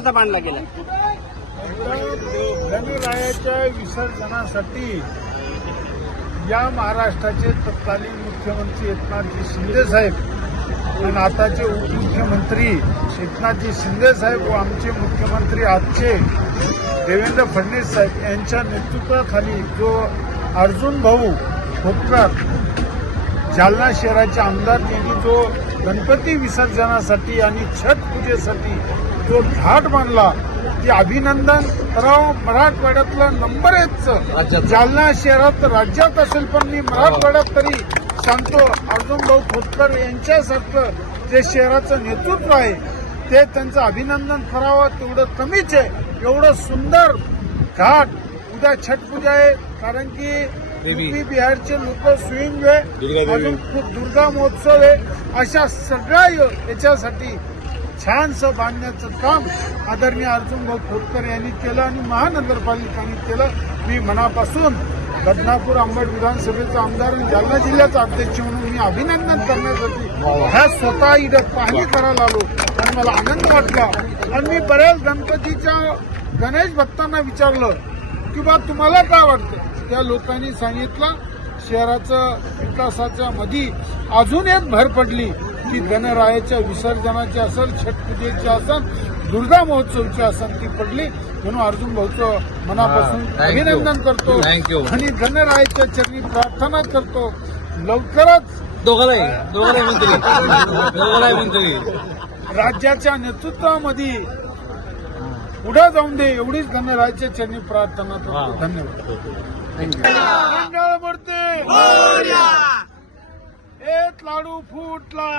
कसा बांधला गेला? धनुरायाच्या विसर्जनासाठी या महाराष्ट्राचे तत्कालीन मुख्यमंत्री एकनाथजी शिंदे साहेब आणि आताचे उपमुख्यमंत्री एकनाथजी शिंदे साहेब व आमचे मुख्यमंत्री आजचे देवेंद्र फडणवीस साहेब यांच्या नेतृत्वाखाली जो अर्जुन भाऊ खोपकर जालना शहराचे आमदार यांनी जो गणपती विसर्जनासाठी आणि छठ पूजेसाठी जो घाट बांधला ते अभिनंदन करावं मराठवाड्यातलं नंबर एकचं. जालना शहरात राज्यात असेल पण मी मराठवाड्यात तरी सांगतो अर्जुन भाऊ खोतकर यांच्यासारखं जे शहराचं नेतृत्व आहे ते त्यांचं अभिनंदन करावं तेवढं कमीच आहे. एवढं सुंदर घाट उद्या छठ पूजा आहे कारण की युपी बिहारचे लोक स्विंग आहे. अजून खूप दुर्गा महोत्सव आहे. अशा सगळ्या याच्यासाठी छानसं बांधण्याचं काम आदरणीय अर्जुनभाऊ खोतकर यांनी केलं आणि महानगरपालिकेने केलं. मी मनापासून बदनापूर आंबड विधानसभेचा आमदार आणि जालना जिल्ह्याचा अध्यक्ष म्हणून मी अभिनंदन करण्यासाठी ह्या स्वतः इथं पाहणी करायला आलो. आणि मला आनंद वाटला. आणि मी बऱ्याच गणपतीच्या गणेश भक्तांना विचारलं की बा तुम्हाला काय वाटतं? त्या लोकांनी सांगितलं शहराचं विकासाच्या मधी अजून एक भर पडली. की गणरायाच्या विसर्जनाची असेल छठ पूजेची असेल दुर्गा महोत्सवची असेल ती पडली. म्हणून अर्जुन भाऊचं मनापासून. अभिनंदन करतो. आणि गणरायाच्या चरणी प्रार्थना करतो. लवकरच दोघालाही दोघालाही मंत्री. दोघालाही मंत्री. राज्याच्या नेतृत्वामध्ये पुढे जाऊन दे एवढीच गणरायाच्या चरणी प्रार्थना करतो. धन्यवाद. एक लाडू फुटला